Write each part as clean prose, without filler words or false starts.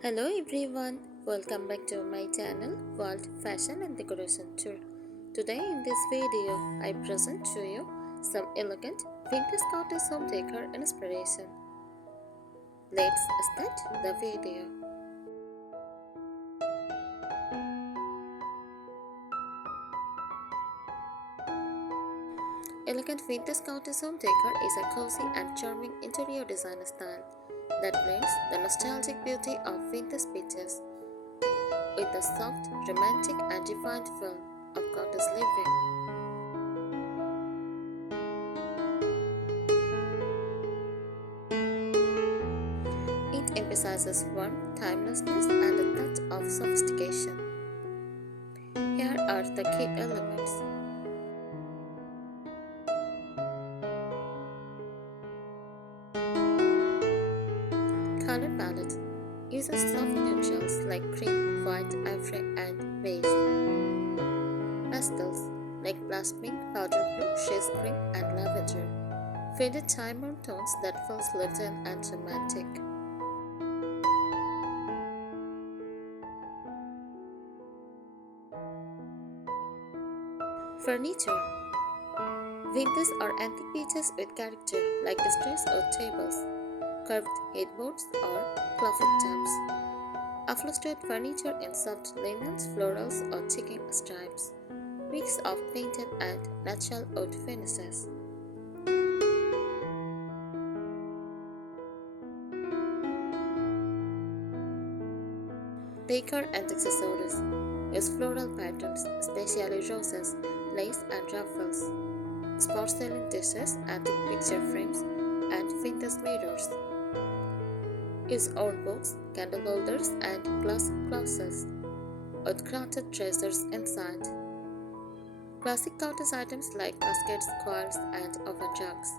Hello everyone, welcome back to my channel World Fashion and Decoration Tour. Today in this video, I present to you some elegant vintage cottage home decor inspiration. Let's start the video. Elegant vintage cottage home decor is a cozy and charming interior design style that blends the nostalgic beauty of vintage pieces with the soft, romantic and refined feel of cottage living. It emphasizes warmth, timelessness and a touch of sophistication. Here are the key elements. Color palette uses soft neutrals like cream, white, ivory and beige. Pastels like blush pink, powder blue, shades cream and lavender. Faded timer tones that feels lived in and romantic. Furniture. Vintage or antique pieces with character like distress oak tables, curved headboards or closet tops. Upholstered furniture in soft linens, florals or ticking stripes. Mix of painted and natural wood finishes. Decor and accessories. Use floral patterns, especially roses, lace and ruffles. Porcelain dishes, antique picture frames, and vintage mirrors. Use old books, candle holders, and glass closets with crafted treasures inside. Classic cottage items like baskets, coils, and oven jugs.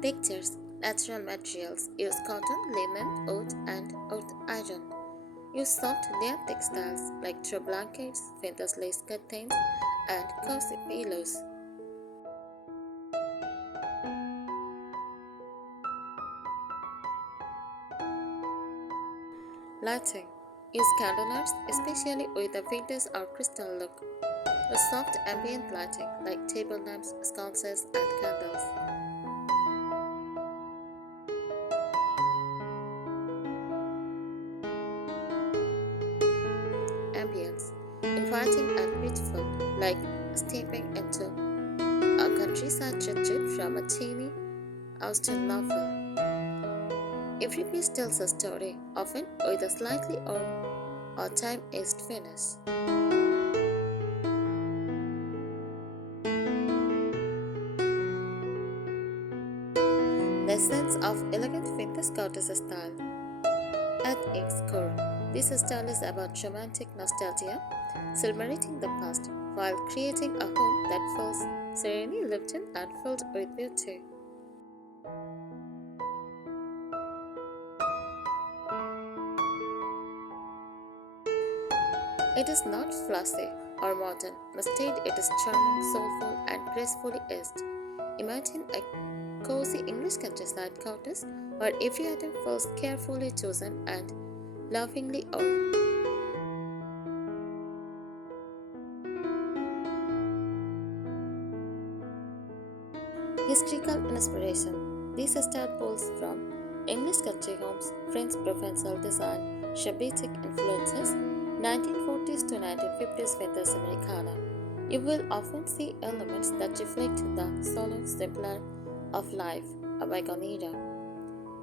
Textures, natural materials. Use cotton, linen, wood, and wood iron. Use soft layered textiles like throw blankets, vintage lace curtains, and cozy pillows. Lighting. Use candlelights, especially with a vintage or crystal look. Use soft ambient lighting like table lamps, sconces, and candles. Ambience. Inviting and beautiful, like stepping into a countryside retreat from a teeny Austen novel. Every piece tells a story, often with a slightly old or time-aged finish. The essence of elegant vintage cottage style. At its core, this style is about romantic nostalgia, celebrating the past while creating a home that feels serenely lived in and filled with beauty. It is not flashy or modern, instead it is charming, soulful and gracefully aged. Imagine a cozy English countryside cottage where every item feels carefully chosen and lovingly owned. Historical inspiration. This style pulls from English country homes, French Provençal design, Shabby influences, 1940s to 1950s vintage Americana. You will often see elements that reflect the solo simpler of life, a bygone era,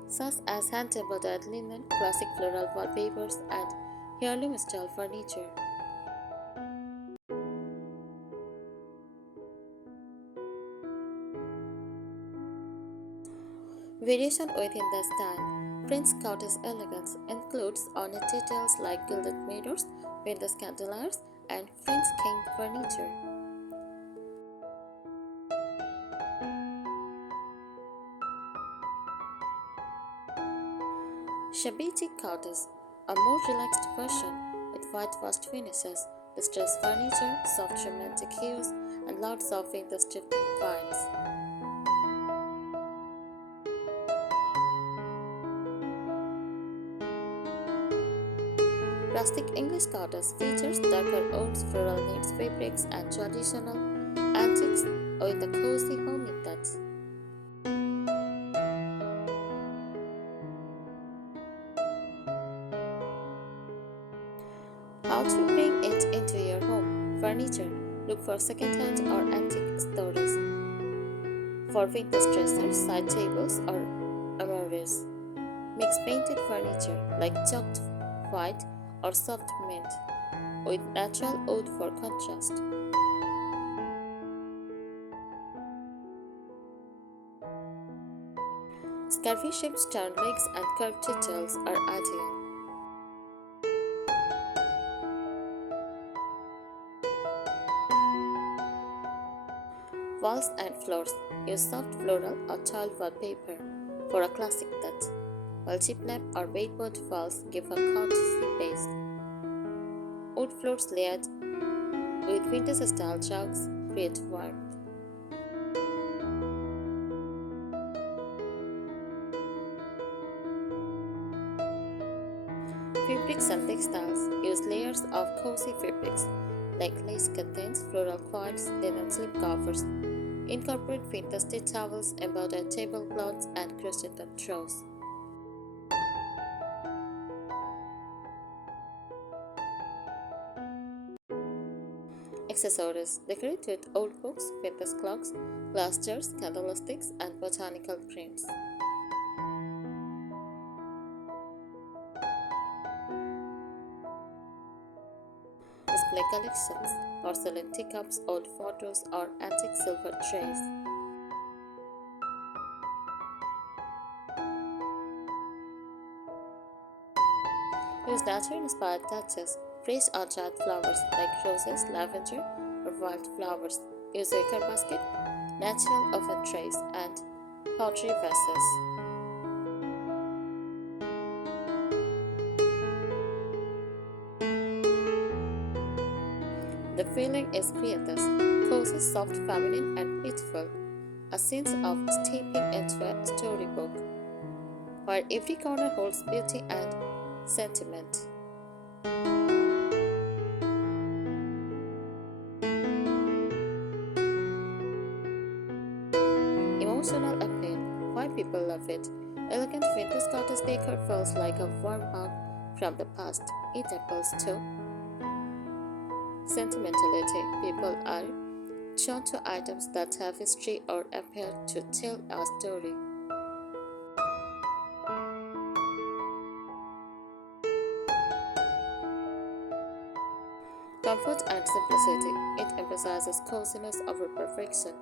such as hand-embroidered linen, classic floral wallpapers, and heirloom-style furniture. Variation within the style. French cottage elegance includes ornate details like gilded mirrors, window candelabres, and French king furniture. Shabby cottage, a more relaxed version with whitewashed finishes, distressed furniture, soft romantic hues, and lots of vintage finds. Rustic English cottage features darker oats, floral knits, fabrics, and traditional antiques with a cozy homey touch. How to bring it into your home? Furniture. Look for second-hand or antique stories. For vintage dressers, side tables, or armoires. Mix painted furniture like chalked white or soft mint with natural wood for contrast. Scarfy-shaped stone legs and curved details are ideal. Walls and floors. Use soft floral or tile wallpaper for a classic touch, while chip lamp or baseboard walls give a cozy base. Wood floors layered with vintage-style rugs create warmth. Fabrics and textiles. Use layers of cozy fabrics like lace curtains, floral quilts, linen slip covers. Incorporate vintage towels, embroidered tablecloths, and crocheted throws. Accessories. Decorate with old books, vintage clocks, glass jars, candlesticks, and botanical prints. Display collections. Porcelain teacups, old photos, or antique silver trays. Use nature-inspired touches. Fresh or dried flowers like roses, lavender, or wildflowers. Use wicker basket, natural oven trays, and pottery vases. The feeling is creative, cozy, soft, feminine, and beautiful. A sense of stepping into a storybook, where every corner holds beauty and sentiment. Emotional appeal. Why people love it. Elegant vintage cottage decor feels like a warm hug from the past. It appeals to sentimentality. People are drawn to items that have history or appear to tell a story. Comfort and simplicity. It emphasizes coziness over perfection.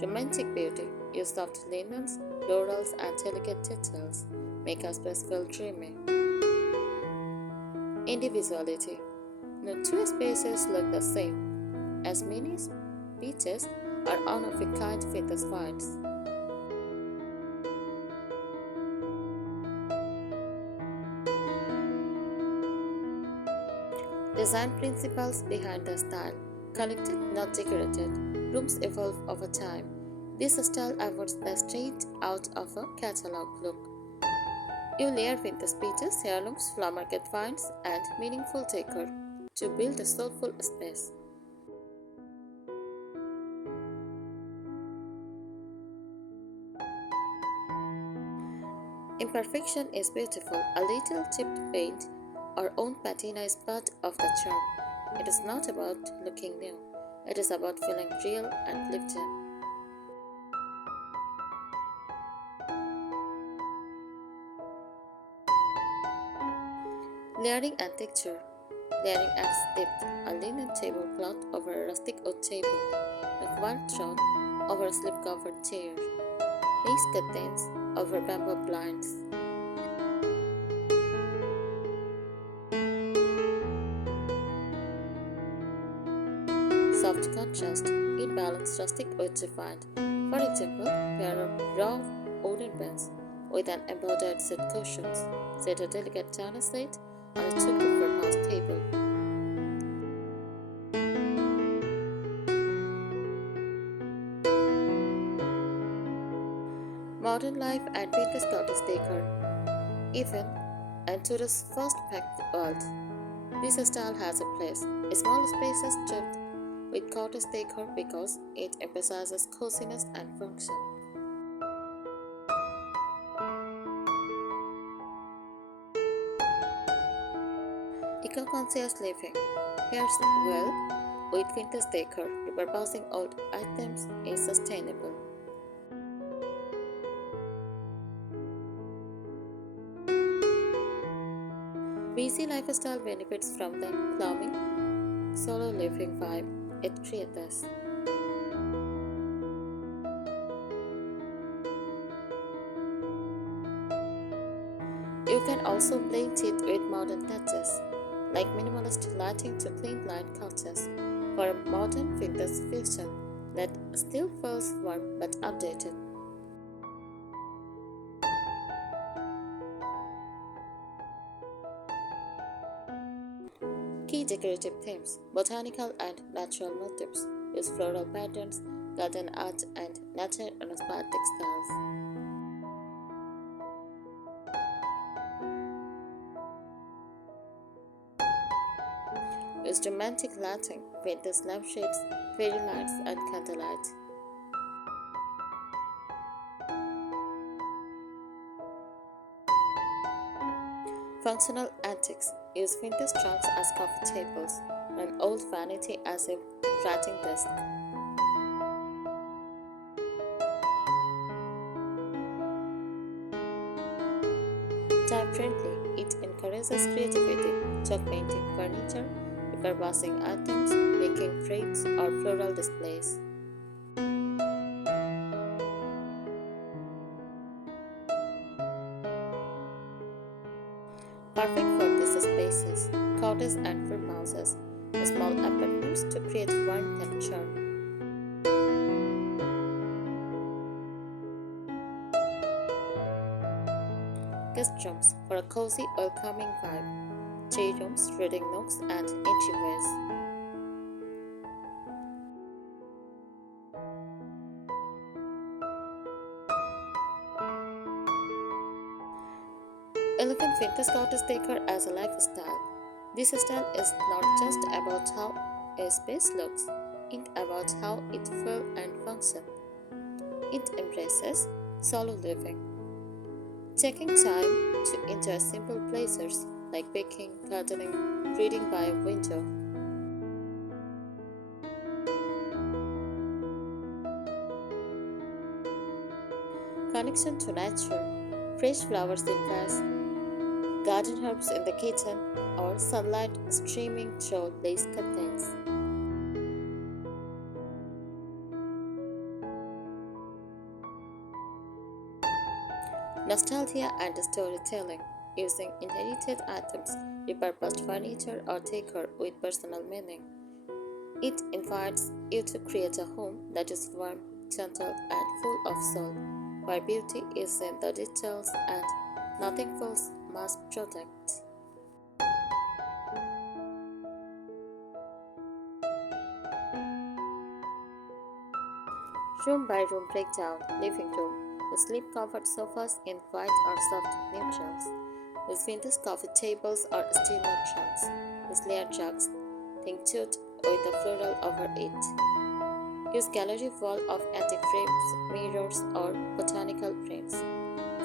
Romantic beauty. Use soft linens, florals, and delicate details. Make a space feel dreamy. Individuality. No two spaces look the same, as many beaches are one-of-a-kind vintage finds. Design principles behind the style. Collected, not decorated. Rooms evolve over time. This style avoids the straight out of a catalog look. You layer vintage pieces, heirlooms, flower market finds, and meaningful decor to build a soulful space. Imperfection is beautiful. A little chipped paint or own patina is part of the charm. It is not about looking new, it is about feeling real and lived in. Layering and texture. Layering adds depth. A linen tablecloth over a rustic oak table, with one throne over a slip-covered chair. Lace curtains over bamboo blinds. Soft contrast. It balances rustic with refined. For example, pair of raw wooden beds with an embroidered set cushions. Set a delicate china slate on a chunky farmhouse table. Modern life at Vintage Cottage Decor. Even in today's fast-paced world, this style has a place. Small spaces stuffed with cottage decor because it emphasizes coziness and function. Eco-conscious living. Here's well with vintage decor, repurposing old items is sustainable. Busy lifestyle benefits from the calming, solo living vibe it creates. You can also blend it with modern touches, like minimalist lighting to clean light couches, for a modern vintage fusion that still feels warm but updated. Key decorative themes: botanical and natural motifs, use floral patterns, garden art, and nature-inspired textiles. Use romantic lighting, vintage lampshades, fairy lights, and candlelight. Functional antiques, use vintage trunks as coffee tables, and old vanity as a writing desk. Time friendly, it encourages creativity, chalk painting furniture, repurposing items, making frames, or floral displays. Perfect for these spaces, cottages and farmhouses, small apartments to create warmth and charm. Guest rooms for a cozy, welcoming vibe. Tea rooms, reading nooks, and entryways. Elegant vintage cottage decor as a lifestyle. This style is not just about how a space looks, it's about how it feels and functions. It embraces solo living, taking time to enjoy simple pleasures like baking, gardening, reading by a window. Connection to nature, fresh flowers in vase, garden herbs in the kitchen, or sunlight streaming through lace curtains. Nostalgia and storytelling, using inherited items, repurposed furniture, or decor with personal meaning. It invites you to create a home that is warm, gentle, and full of soul, where beauty is in the details and nothing feels mass product. Room by room breakdown, living room, with sleep comfort sofas in white or soft neutrals, with vintage coffee tables or steel trunks, with layered rugs, think jute with a floral over it. Use gallery wall of antique frames, mirrors, or botanical frames,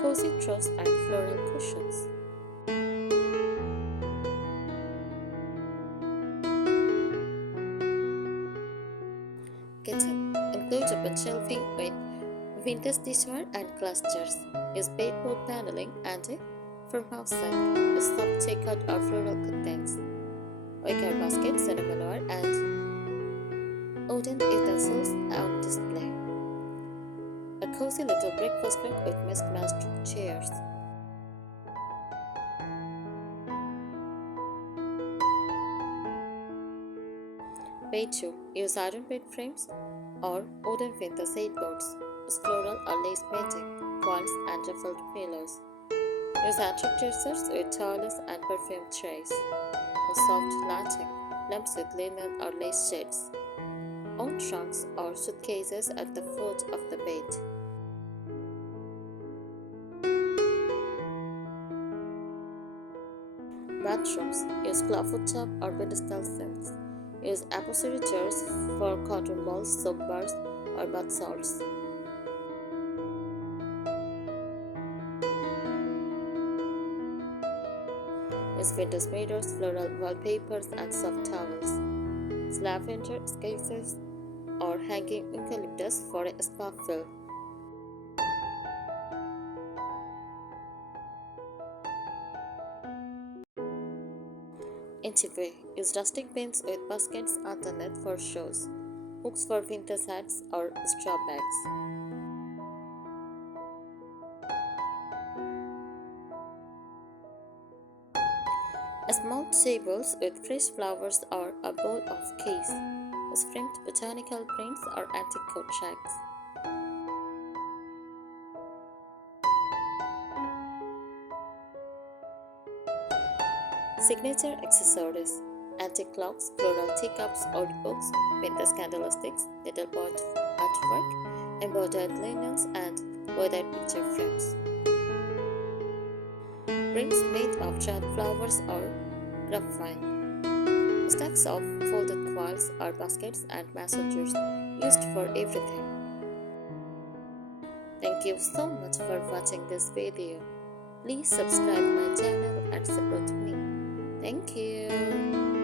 cozy throws and floral cushions. Kitchen includes open shelving with vintage dishware and glass jars. Use baseboard paneling and a farmhouse sink with soft checkered or floral curtains. Wicker baskets, cinnamon and wooden utensils on display. A cozy little breakfast nook with mismatched chairs. Bedroom. Use iron bed frames or wooden vintage sideboards with floral or lace painting, coils, and ruffled pillows. Use antique dressers with towels and perfume trays. Use soft lighting, lamps with linen or lace shades. Own trunks or suitcases at the foot of the bed. bathrooms, use clawfoot top or pedestal sinks. Use upholstery chairs for cotton balls, soap bars, or bath salts. Use vintage mirrors, floral wallpapers, and soft towels. Lavender cases or hanging eucalyptus for a spa feel. Interior, use rustic bins with baskets underneath for shows, hooks for vintage hats or straw bags. Small tables with fresh flowers or a bowl of keys, with framed botanical prints or antique coat shacks. Signature accessories, antique clocks, floral teacups, old books, vintage candlesticks, needlepoint artwork, embroidered linens, and weathered picture frames. Rings made of giant flowers or grapevine. Stacks of folded coils or baskets and messengers used for everything. Thank you so much for watching this video. Please subscribe my channel and support me. Thank you.